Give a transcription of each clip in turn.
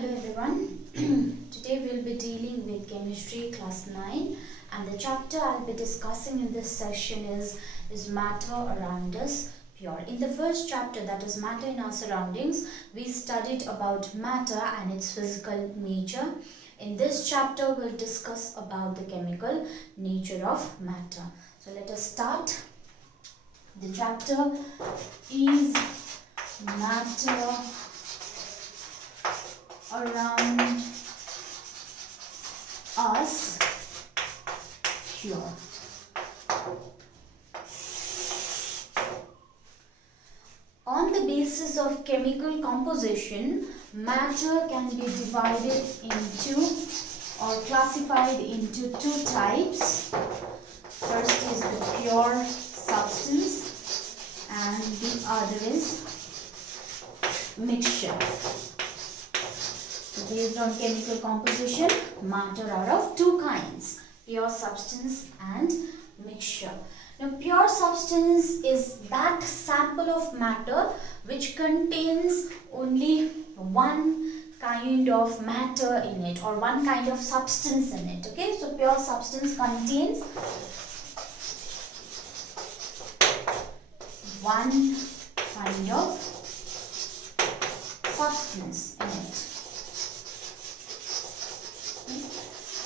Hello everyone. Today we'll be dealing with chemistry class 9, and the chapter I'll be discussing in this session is matter around us pure. In the first chapter, that is matter in our surroundings, we studied about matter and its physical nature. In this chapter we'll discuss about the chemical nature of matter. So let us start. The chapter is matter around us pure. On the basis of chemical composition, matter can be divided into or classified into two types. First is the pure substance and the other is mixture. So based on chemical composition, matter are of two kinds, pure substance and mixture. Now, pure substance is that sample of matter which contains only one kind of matter in it or one kind of substance in it. Okay, so pure substance contains one kind of substance in it.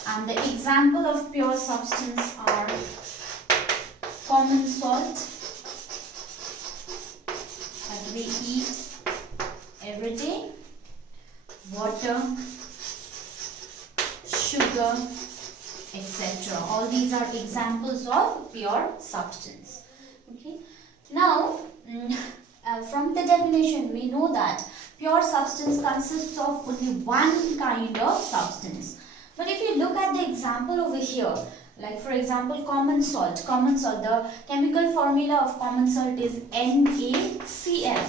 And the example of pure substance are common salt that we eat every day, water, sugar, etc. All these are examples of pure substance. Okay. Now, from the definition, we know that pure substance consists of only one kind of substance. But if you look at the example over here, like for example common salt, the chemical formula of common salt is NaCl.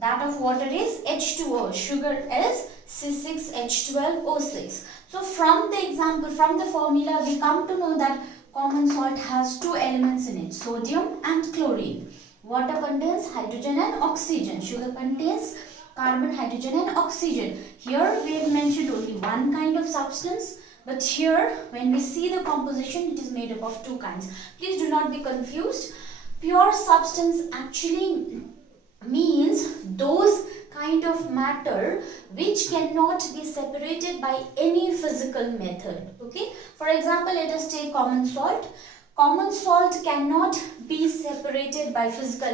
That of water is H2O, sugar is C6H12O6. So from the example, from the formula, we come to know that common salt has two elements in it, sodium and chlorine. Water contains hydrogen and oxygen. Sugar contains carbon, hydrogen and oxygen. Here we have mentioned only one kind of substance, but here when we see the composition, it is made up of two kinds. Please do not be confused. Pure substance actually means those kind of matter which cannot be separated by any physical method. Okay, for example, let us take common salt. Common salt cannot be separated by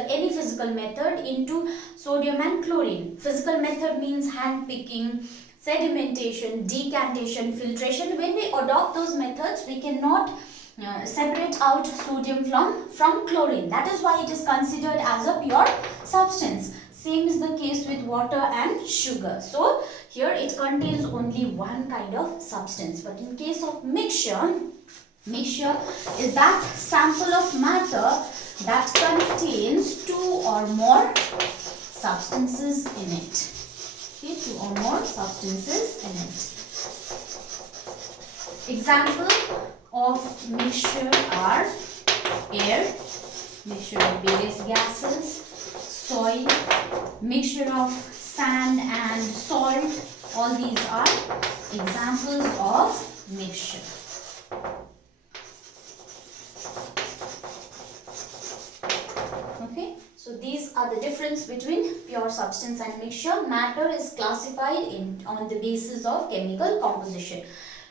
any physical method into sodium and chlorine. Physical method means hand picking, sedimentation, decantation, filtration. When we adopt those methods, we cannot separate out sodium from chlorine. That is why it is considered as a pure substance. Same is the case with water and sugar. So here it contains only one kind of substance. But in case of mixture is that sample of matter that contains two or more substances in it. Okay, two or more substances in it. Example of mixture are air, mixture of various gases, soil, mixture of sand and salt. All these are examples of mixture. Okay, so these are the difference between pure substance and mixture. Matter is classified on the basis of chemical composition.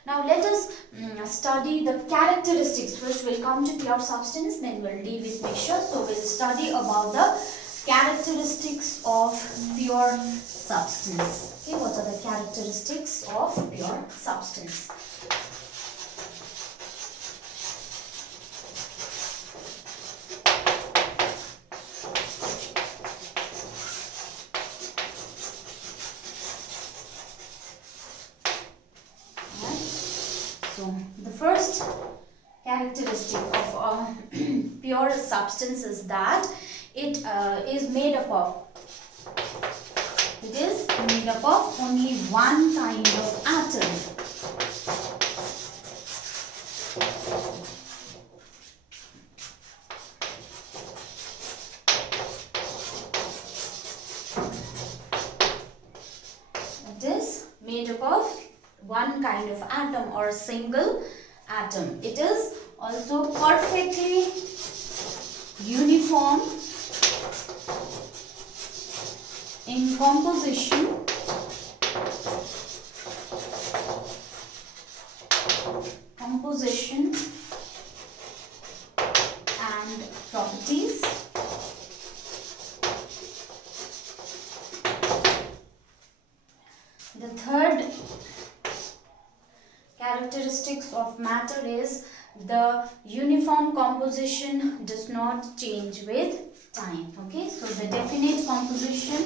Now let us study the characteristics. First we'll come to pure substance, then we'll deal with mixture. So we'll study about the characteristics of pure substance. Okay, what are the characteristics of pure substance? So the first characteristic of pure substance is that it is made up of only one kind of atom. one kind of atom or a single atom. It is also perfectly uniform in composition and properties. The third characteristics of matter is the uniform composition does not change with time. Okay, so the definite composition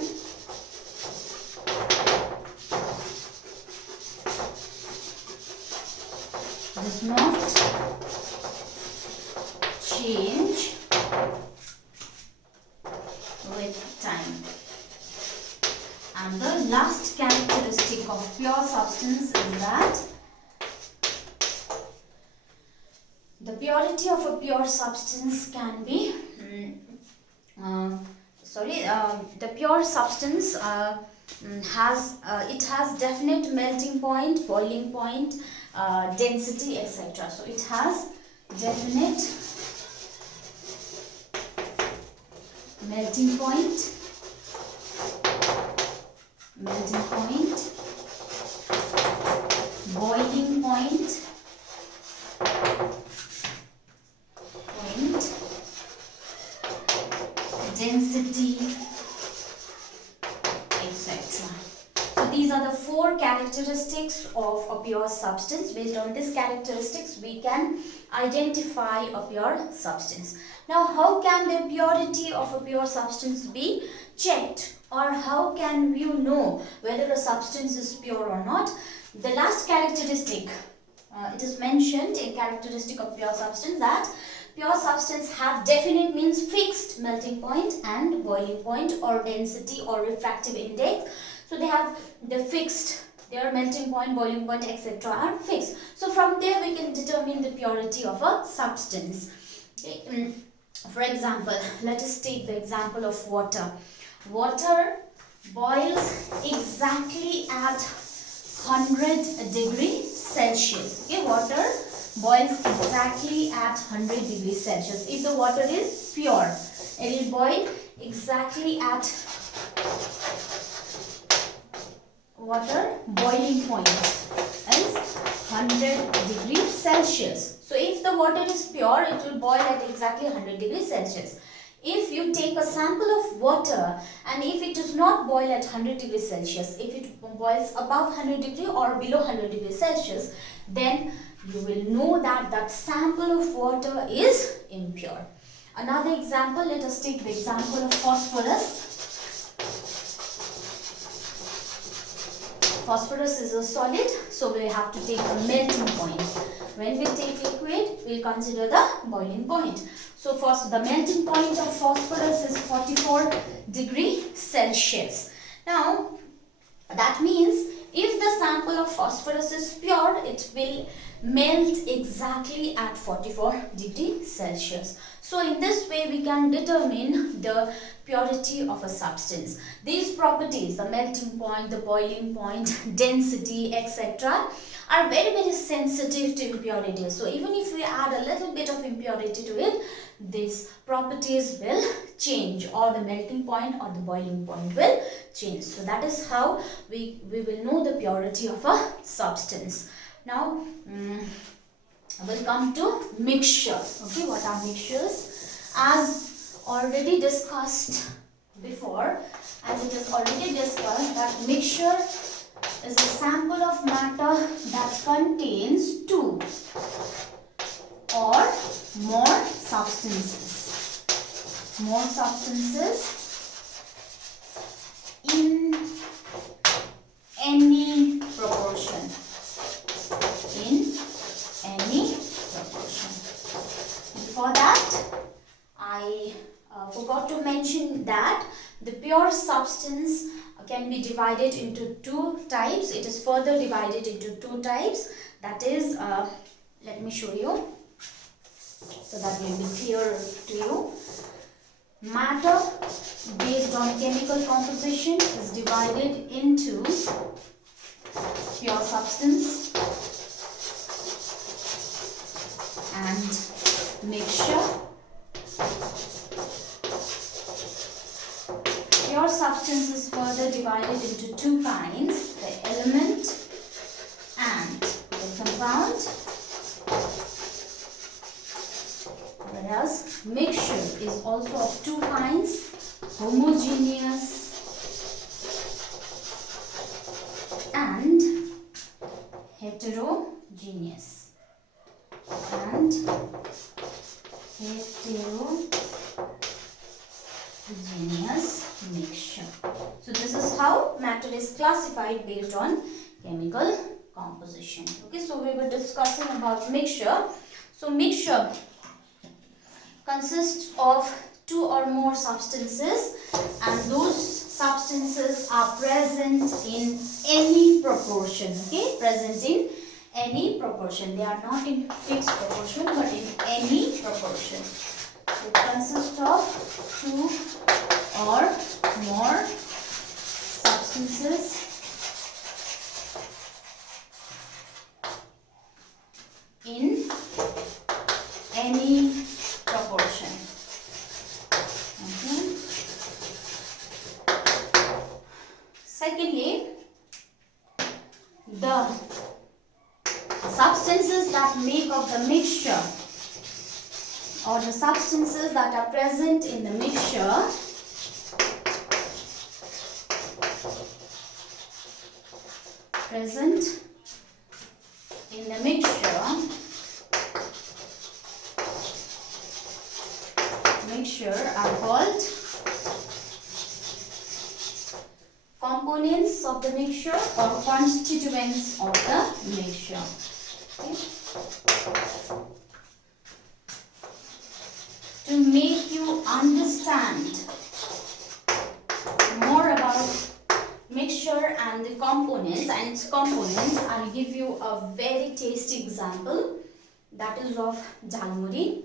does not change with time. And the last characteristic of pure substance is that the purity of a pure substance can be the pure substance has definite melting point, boiling point, density, etc. So it has definite melting point, boiling point, density, etc. So these are the four characteristics of a pure substance. Based on these characteristics, we can identify a pure substance. Now, how can the purity of a pure substance be checked, or how can you know whether a substance is pure or not? The last characteristic, it is mentioned in characteristic of pure substance that pure substance have definite means fixed melting point and boiling point, or density or refractive index. So they have the fixed, their melting point, boiling point, etc. are fixed. So from there we can determine the purity of a substance. Okay. For example, let us take the example of water. Water boils exactly at 100 degrees Celsius. Okay, water boils exactly at 100 degrees Celsius. If the water is pure, it will boil exactly at water boiling point is 100 degrees Celsius. So if the water is pure, it will boil at exactly 100 degrees Celsius. If you take a sample of water and if it does not boil at 100 degrees Celsius, if it boils above 100 degrees or below 100 degrees Celsius, then you will know that that sample of water is impure. Another example, let us take the example of phosphorus. Phosphorus is a solid, so we have to take a melting point. When we take liquid, we will consider the boiling point. So first, the melting point of phosphorus is 44 degrees Celsius. Now, that means if the sample of phosphorus is pure, it will melt exactly at 44 degrees Celsius. So in this way, we can determine the purity of a substance. These properties, the melting point, the boiling point, density, etc. are very, very sensitive to impurity. So even if we add a little bit of impurity to it, these properties will change, or the melting point or the boiling point will change. So that is how we will know the purity of a substance. Now, we'll come to mixture. Okay, what are mixtures? As already discussed before, as it is already discussed, that mixture is a sample of matter that contains two or more substances. More substances in any proportion. In any proportion. Before that, I forgot to mention that the pure substance can be divided into two types. It is further divided into two types. That is, let me show you so that will be clearer to you. Matter based on chemical composition is divided into pure substance and mixture. Pure substance is further divided into two kinds, the element and the compound, whereas mixture is also of two kinds, homogeneous and heterogeneous. And heterogeneous mixture. So this is how matter is classified based on chemical composition. Okay, so we were discussing about mixture. So mixture consists of two or more substances, and those substances are present in any proportion. Okay, present in any proportion. They are not in fixed proportion but in any proportion. So it consists of two or more substances in any proportion. Okay. Secondly, the substances that make up the mixture, or the substances that are present in the mixture, are called components of the mixture or constituents of the mixture. Okay. To make you understand more about mixture and the components and its components, I'll give you a very tasty example, that is of jhalmuri.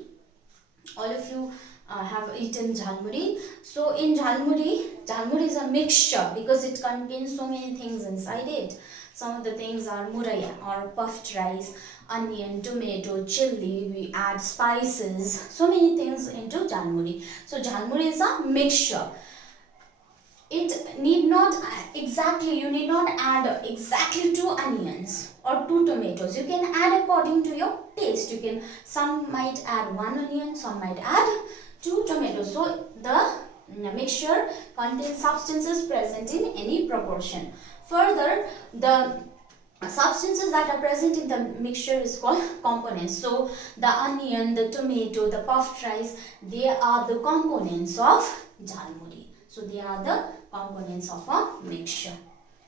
All of you have eaten jhalmuri. So in jhalmuri is a mixture because it contains so many things inside it. Some of the things are muraya or puffed rice, onion, tomato, chili, we add spices, so many things into jhalmuri. So jhalmuri is a mixture. It need not exactly, you need not add exactly 2 onions or 2 tomatoes. You can add according to your taste. You can, some might add 1 onion, some might add 2 tomatoes. So the mixture contains substances present in any proportion. Further, the substances that are present in the mixture is called components. So the onion, the tomato, the puffed rice, they are the components of jhalmuri. So they are the components of a mixture.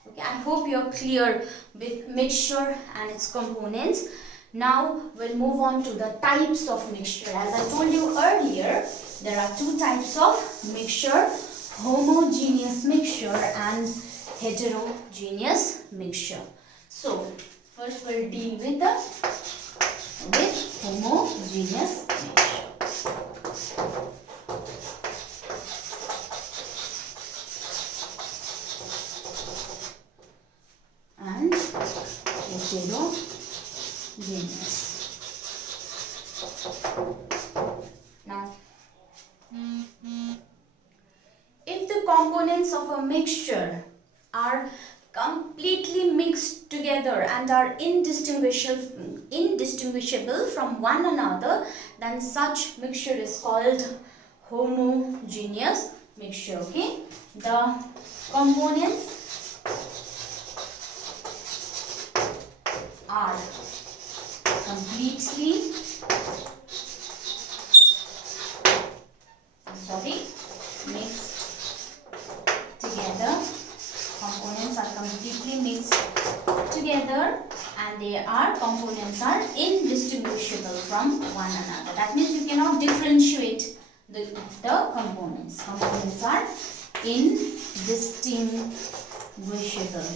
Okay, I hope you are clear with mixture and its components. Now we'll move on to the types of mixture. As I told you earlier, there are 2 types of mixture, homogeneous mixture and heterogeneous mixture. So first we'll deal with homogeneous mixture. And heterogeneous. Now, if the components of a mixture are completely mixed together and are indistinguishable from one another, then such mixture is called homogeneous mixture. Okay, the components are completely mixed together. Components are completely mixed together and components are indistinguishable from one another. That means you cannot differentiate the components. Components are indistinguishable.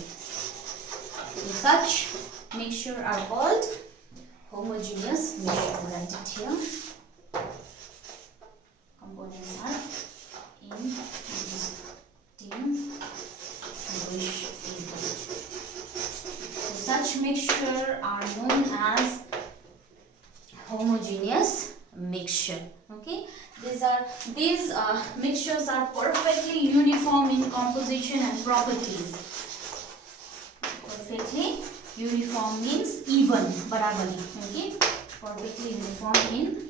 So such mixture are called homogeneous mixture. Write it here. Components are indistinguishable. So such mixture are known as homogeneous mixture. Okay, these mixtures are perfectly uniform in composition and properties. Perfectly uniform means even, barabari. Okay, perfectly uniform in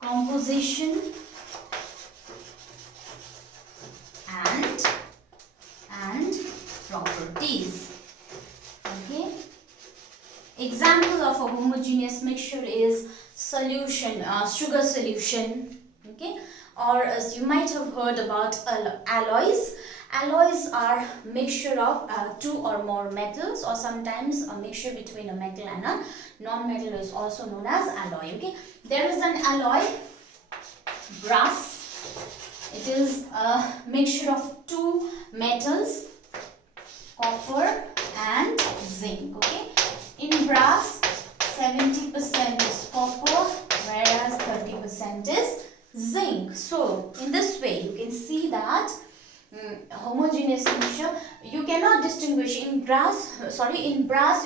composition and properties. Okay, example of a homogeneous mixture is solution, sugar solution. Okay, or as you might have heard about alloys. Alloys are mixture of two or more metals, or sometimes a mixture between a metal and a non-metal is also known as alloy. Okay, there is an alloy, brass. It is a mixture of two metals, copper and zinc. Okay, in brass 70% is copper, whereas 30% is zinc. So in this way you can see that homogeneous mixture, you cannot distinguish in brass you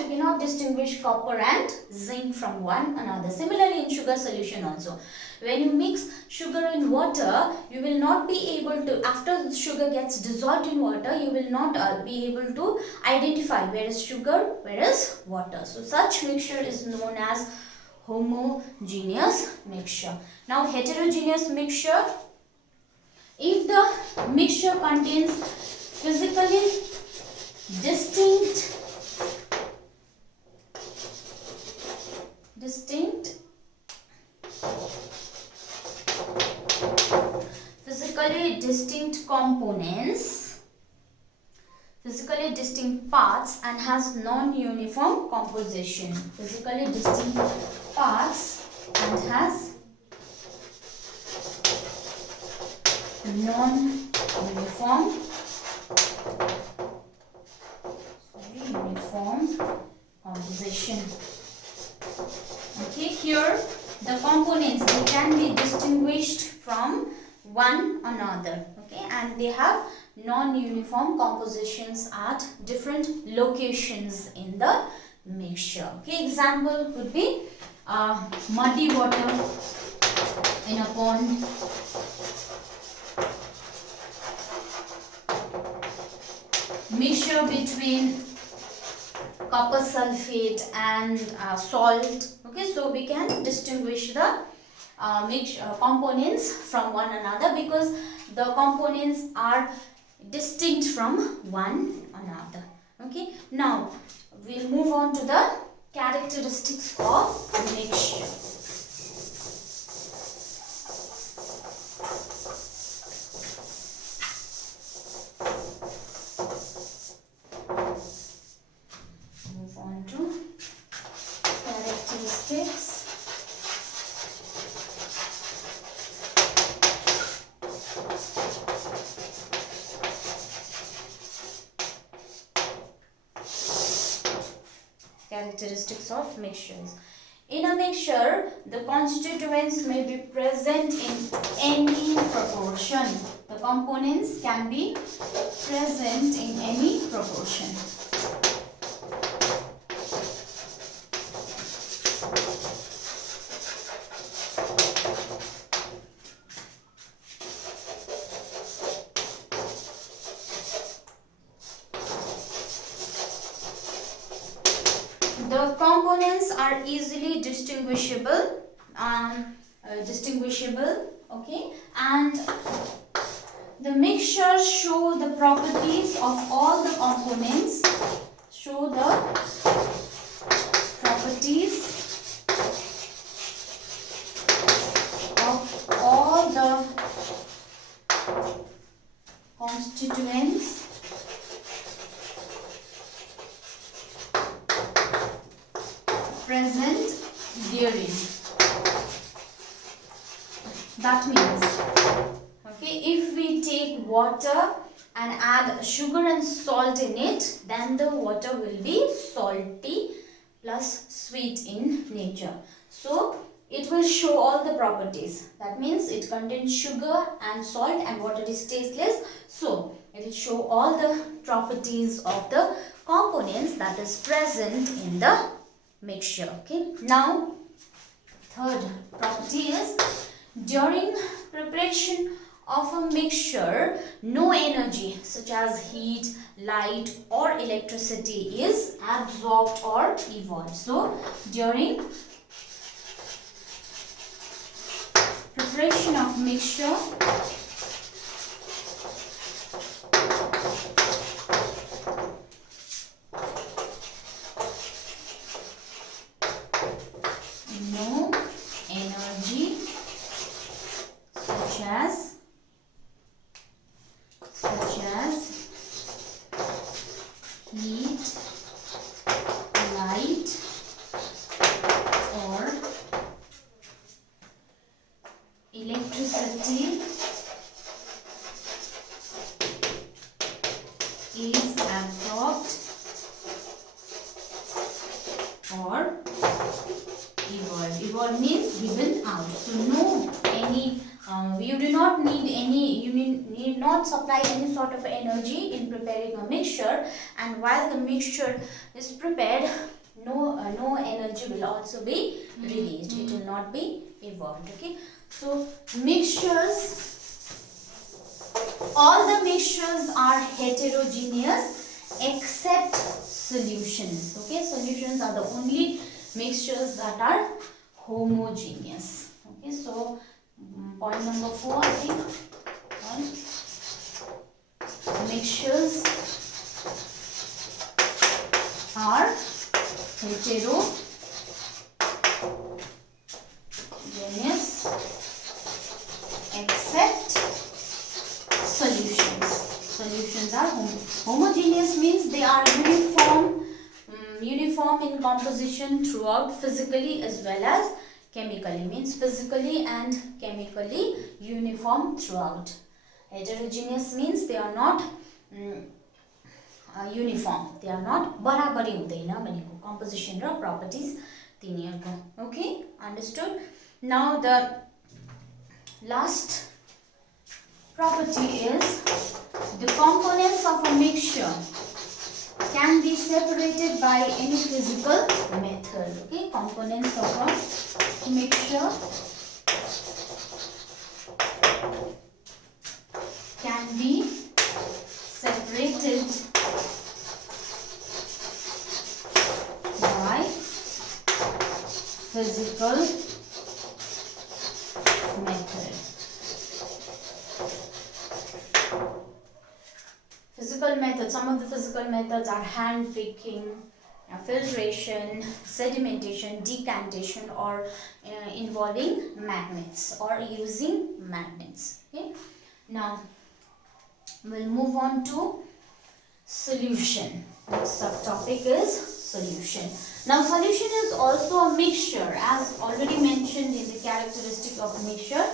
cannot distinguish copper and zinc from one another. Similarly in sugar solution also, when you mix sugar in water, you will not be able to, after the sugar gets dissolved in water, you will not be able to identify where is sugar, where is water. So such mixture is known as homogeneous mixture. Now heterogeneous mixture, if the mixture contains physically distinct components, physically distinct parts, and has non-uniform composition. Physically distinct parts and has non-uniform composition. Okay, here the components, they can be distinguished from one another. Okay, and they have non-uniform compositions at different locations in the mixture. Okay, example could be muddy water in a pond, mixture between copper sulfate and salt. Okay, so we can distinguish the components from one another because the components are distinct from one another. Okay, now we'll move on to the characteristics of mixture. Move on to characteristics. Characteristics of mixtures. In a mixture, the constituents may be present in any proportion. The components can be present in any proportion. The components are easily distinguishable, okay, and the mixtures show the properties of all the components, of all the constituents present therein. That means, okay, if we take water and add sugar and salt in it, then the water will be salty plus sweet in nature. So it will show all the properties. That means it contains sugar and salt and water is tasteless. So it will show all the properties of the components. components that is present in the mixture. Okay. Now, third property is during preparation of a mixture, no energy such as heat, light or electricity is absorbed or evolved. So, during preparation of mixture, no energy such as heat, light or electricity is absorbed or evolved. Evolved means given out. So no any you do not need any, you need not supply any sort of energy in preparing a mixture, and while the mixture is prepared, no energy will also be released. It will not be evolved. Okay. So mixtures, all the mixtures are heterogeneous except solutions. Okay, solutions are the only mixtures that are homogeneous. Okay, so point number 4, I think. Mixtures are heterogeneous except solutions. Solutions are homogeneous means they are uniform in composition throughout, physically as well as chemically, means physically and chemically uniform throughout. Heterogeneous means they are not uniform, they are not barabari huँदैन भनेको composition raw properties तिनीहरुको. Okay, understood. Now the last property is the components of a mixture can be separated by any physical method. Okay, components of a mixture can be separated by physical method. Physical methods, some of the physical methods are hand picking, filtration, sedimentation, decantation, or involving magnets or using magnets. Okay. Now we'll move on to solution. Next subtopic is solution. Now solution is also a mixture, as already mentioned in the characteristic of mixture.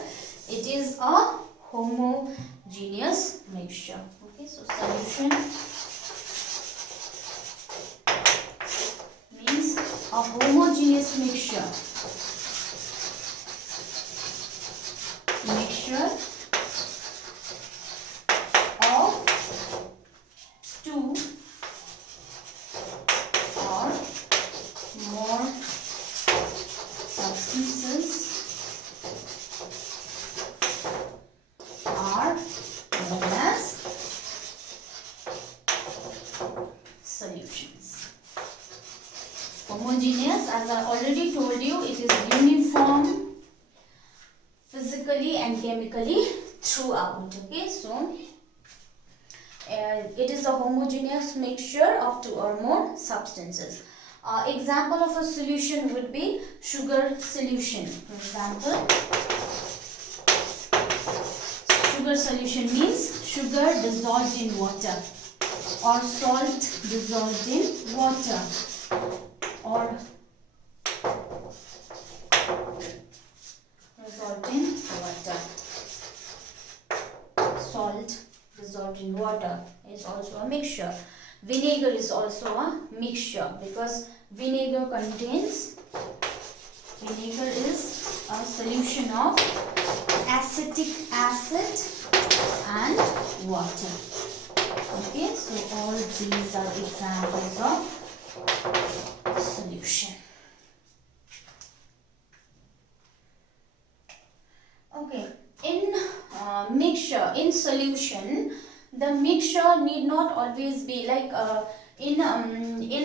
It is a homogeneous mixture. Okay, so solution means a homogeneous mixture. Mixture of two or more substances are known as solutions. Homogeneous, as I already told you, it is uniform physically and chemically throughout. Okay, so it is a homogeneous mixture of two or more substances. Example of a solution would be sugar solution. For example, sugar solution means sugar dissolved in water, or salt dissolved in water, or dissolved in water. Salt dissolved in water is also a mixture. Vinegar is also a mixture because vinegar is a solution of acetic acid and water. Okay, so all these are examples of solution. Okay, in in solution, the mixture need not always be like in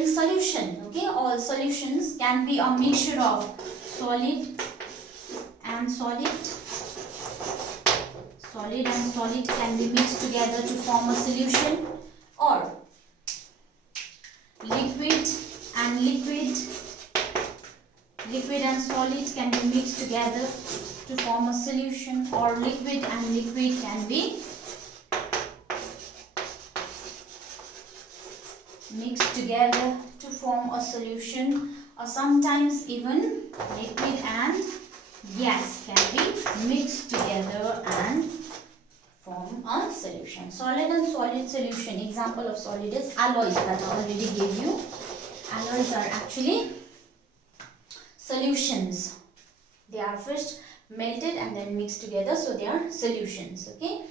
solution. Okay, all solutions can be a mixture of solid and solid. Solid and solid can be mixed together to form a solution, or liquid and liquid. Liquid and solid can be mixed together to form a solution, or liquid and liquid can be mixed together to form a solution, or sometimes even liquid and gas can be mixed together and form a solution. Solid and solid solution. Example of solid is alloys that I already gave you. Alloys are actually solutions. They are first melted and then mixed together, so they are solutions. Okay.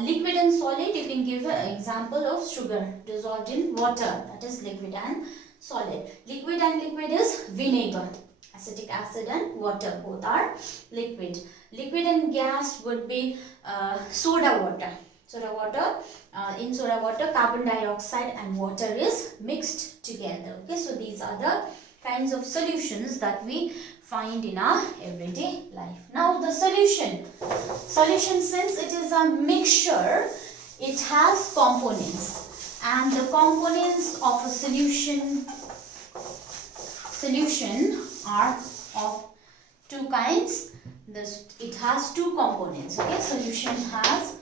Liquid and solid, you can give an example of sugar dissolved in water, that is liquid and solid. Liquid and liquid is vinegar. Acetic acid and water, both are liquid. Liquid and gas would be soda water. Soda water, in soda water, carbon dioxide and water is mixed together. Okay, so these are the kinds of solutions that we find in our everyday life. Now the solution. Solution, since it is a mixture, it has components. And the components of a solution are of two kinds. It has two components. Okay, solution has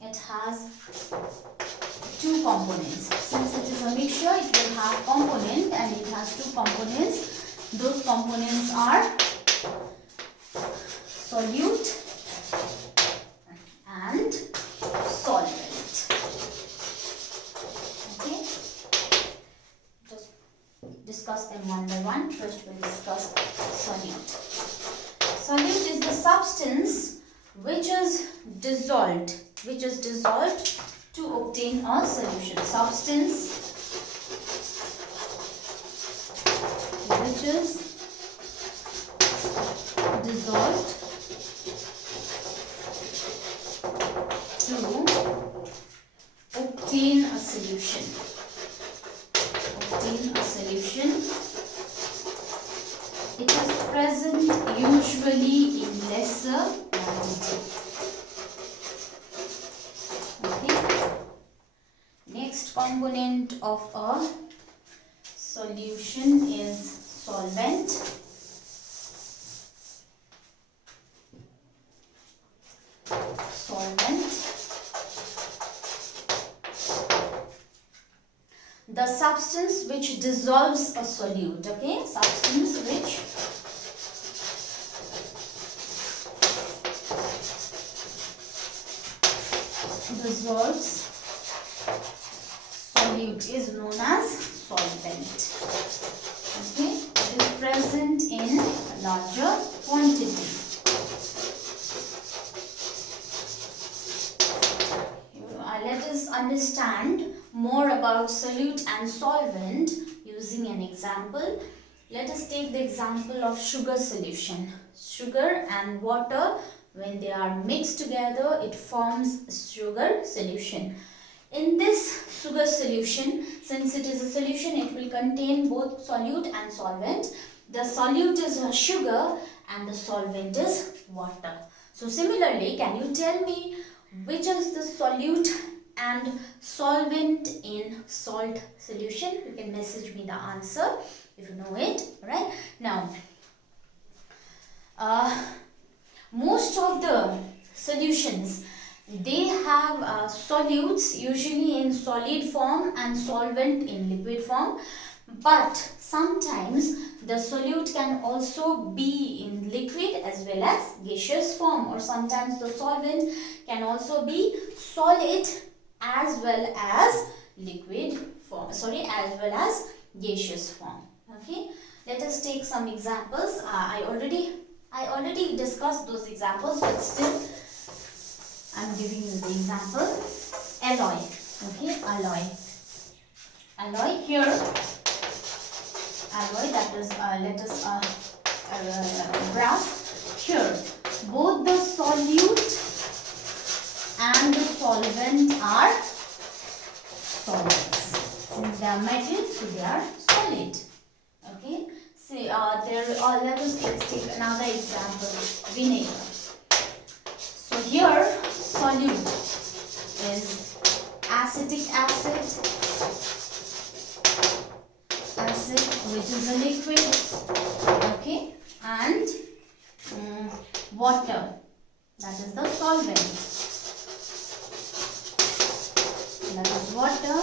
it has two components. Since it is a mixture, it will have component, and it has two components. Those components are solute and solvent. Okay, just discuss them one by one. First we'll discuss solute. Solute is the substance which is dissolved to obtain a solution. Substance which is dissolved to obtain a solution. It is present usually in lesser quantity. Okay. Next component of a solution is solvent. The substance which dissolves a solute. Okay, substance which dissolves solute is known as solvent. Okay, it is present in larger quantity. Let us understand more about solute and solvent using an example. Let us take the example of sugar solution. Sugar and water, when they are mixed together, it forms sugar solution. In this sugar solution, since it is a solution, it will contain both solute and solvent. The solute is a sugar and the solvent is water. So similarly, can you tell me which is the solute and solvent in salt solution? You can message me the answer if you know it. Right now, most of the solutions, they have solutes usually in solid form and solvent in liquid form, but sometimes the solute can also be in liquid as well as gaseous form, or sometimes the solvent can also be solid as well as liquid form, as well as gaseous form. Okay, let us take some examples. I already discussed those examples, but still I'm giving you the example. Alloy. Okay, alloy. Alloy here. Alloy, that is let us brass. Here, both the solute and the solvent are solids. Since they are metal, so they are solid. Okay. See, let us take another example. Vinegar. So here, solute is acetic acid, which is a liquid. Okay, and water, that is the solvent. That is water.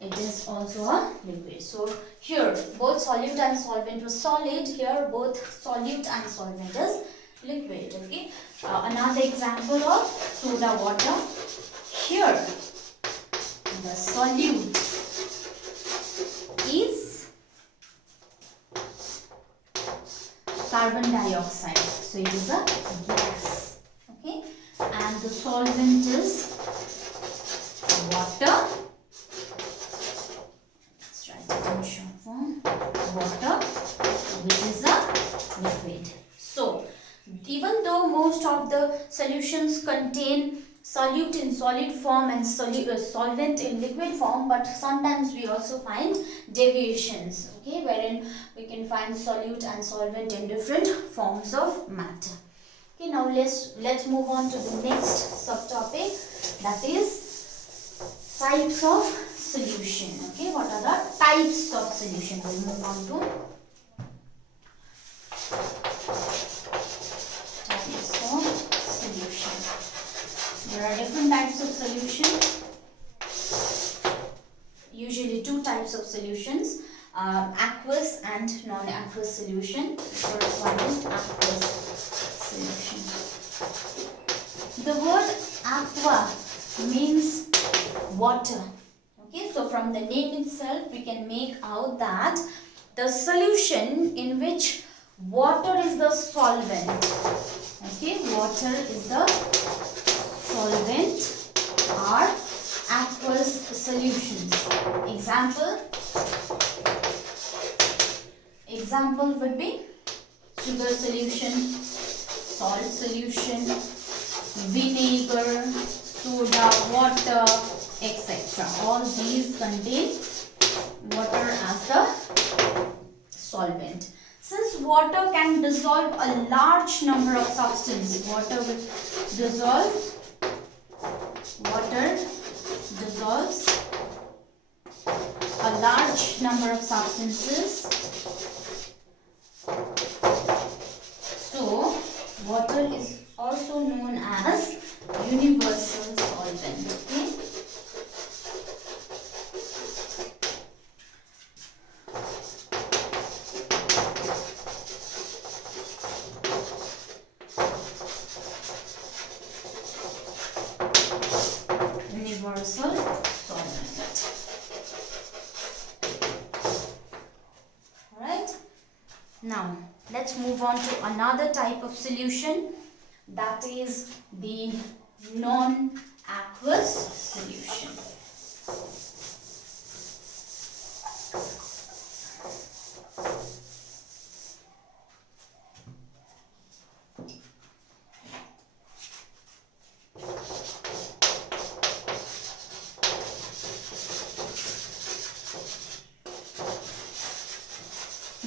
It is also a liquid. So here both solute and solvent was solid. Here both solute and solvent is liquid. Okay. Another example of soda water. Here the solute is carbon dioxide. So it is a gas. Okay. And the solvent is water. Water, which is a liquid. So even though most of the solutions contain solute in solid form and solvent in liquid form, but sometimes we also find deviations, okay, wherein we can find solute and solvent in different forms of matter. Okay, now let's move on to the next subtopic, that is types of solution. Okay, what are the types of solution? We'll move on to types of solution. There are different types of solution. Usually two types of solutions, aqueous and non-aqueous solution. First one is aqueous solution. The word aqua means water. Okay, so from the name itself we can make out that the solution in which water is the solvent. Okay, water is the solvent are aqueous solutions. Example would be sugar solution, salt solution, vinegar, soda, water, etc. All these contain water as the solvent. Since water can dissolve a large number of substances, water dissolves a large number of substances. So water is also known as universal solvent. Okay? Universal solvent. Alright. Now let's move on to another type of solution, that is the non-aqueous solution.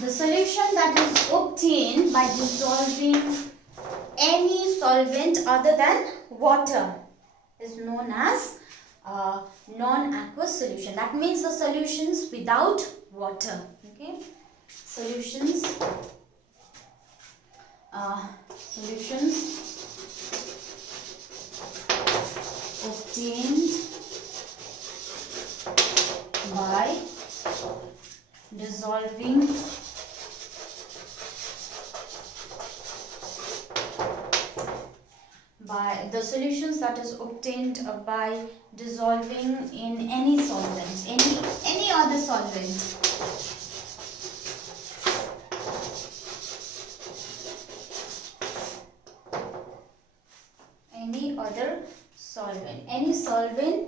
The solution that is obtained by dissolving any solvent other than water is known as non-aqueous solution. That means the solutions without water. Okay, solutions obtained by dissolving the solutions that is obtained by dissolving in any solvent, any other solvent. Any other solvent, any solvent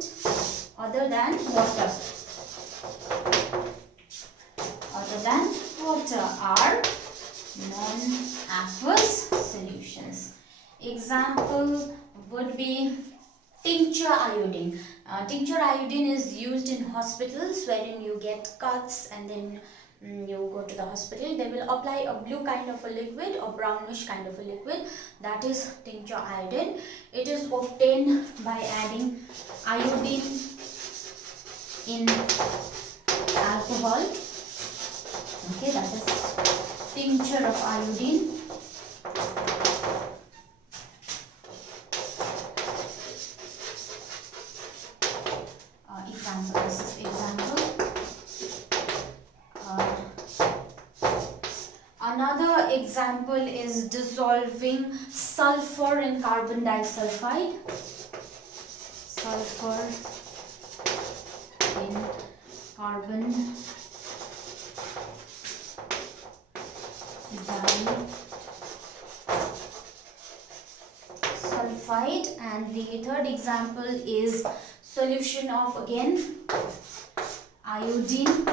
other than water. Other than water are non-aqueous solutions. Example would be tincture iodine. Tincture iodine is used in hospitals wherein you get cuts and then you go to the hospital. They will apply a blue kind of a liquid or brownish kind of a liquid, that is tincture iodine. It is obtained by adding iodine in alcohol. Okay, that is tincture of iodine. Example, this is example. Another example is dissolving sulfur in carbon disulfide. Sulfur in carbon disulfide. And the third example is solution of again iodine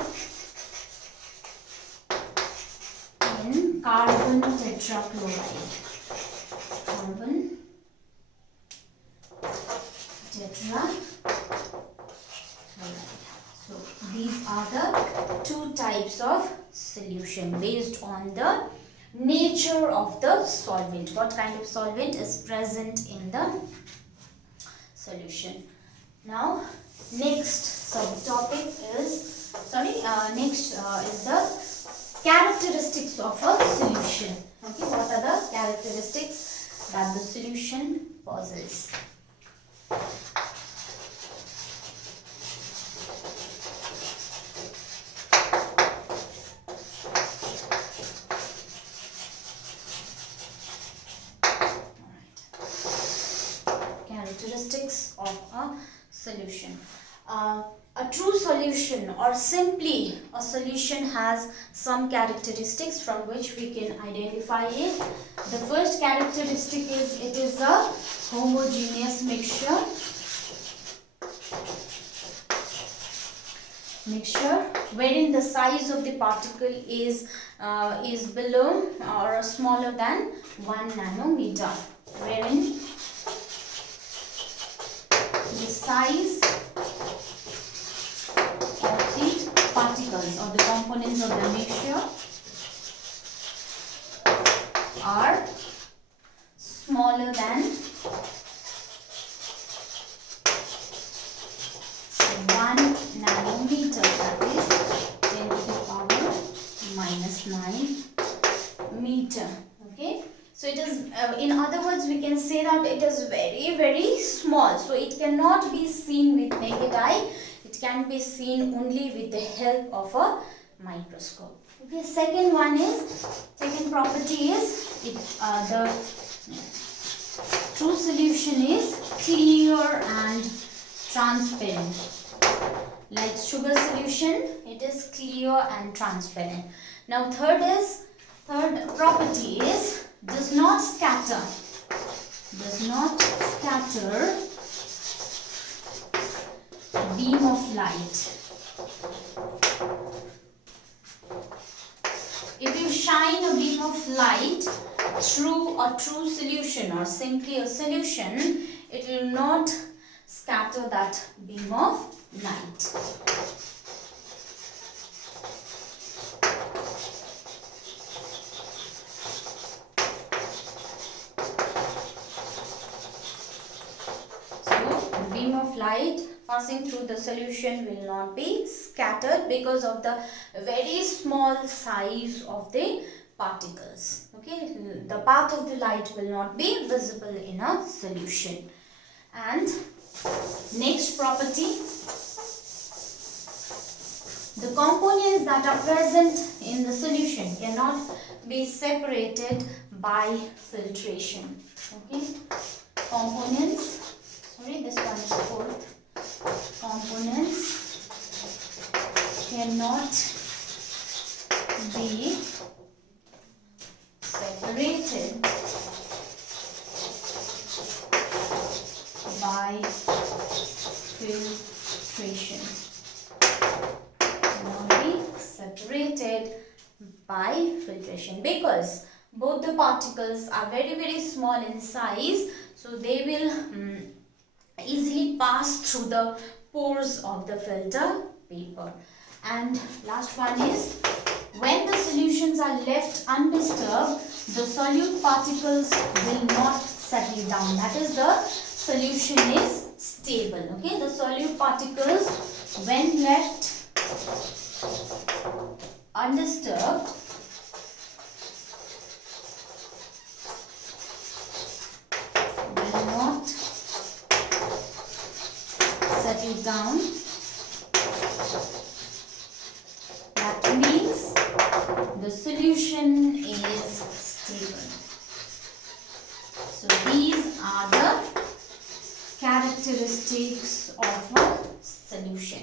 in carbon tetrachloride. Carbon tetrachloride. So these are the two types of solution based on the nature of the solvent. What kind of solvent is present in the solution. Now next subtopic is next is the characteristics of a solution. Okay, what are the characteristics that the solution possesses? Characteristics of a solution. A true solution or simply a solution has some characteristics from which we can identify it. The first characteristic is it is a homogeneous mixture. Wherein the size of the particle is below or smaller than 1 nanometer. Wherein the size of the particles or the components of the mixture are smaller than 1 nanometer, that is 10 to the power minus 9 meter. Okay. So it is, in other words, we can say that it is very, very small. So it cannot be seen with naked eye. It can be seen only with the help of a microscope. Okay. Second property is the true solution is clear and transparent. Like sugar solution, it is clear and transparent. Now third property is does not scatter beam of light. If you shine a beam of light through a true solution or simply a solution, it will not scatter that beam of light. Beam of light passing through the solution will not be scattered because of the very small size of the particles. Okay, the path of the light will not be visible in a solution. And next property, the components that are present in the solution cannot be separated by filtration. Okay, this one is fourth. Components cannot be separated by filtration. by filtration, because both the particles are very small in size, so they will easily pass through the pores of the filter paper. And last one is, when the solutions are left undisturbed, the solute particles will not settle down. That is, the solution is stable. Okay, the solute particles, when left undisturbed, will not settle down. That means the solution is stable. So these are the characteristics of a solution.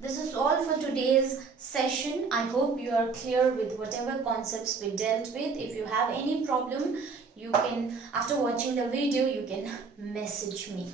This is all for today's session. I hope you are clear with whatever concepts we dealt with. If you have any problem, you can, after watching the video, you can message me.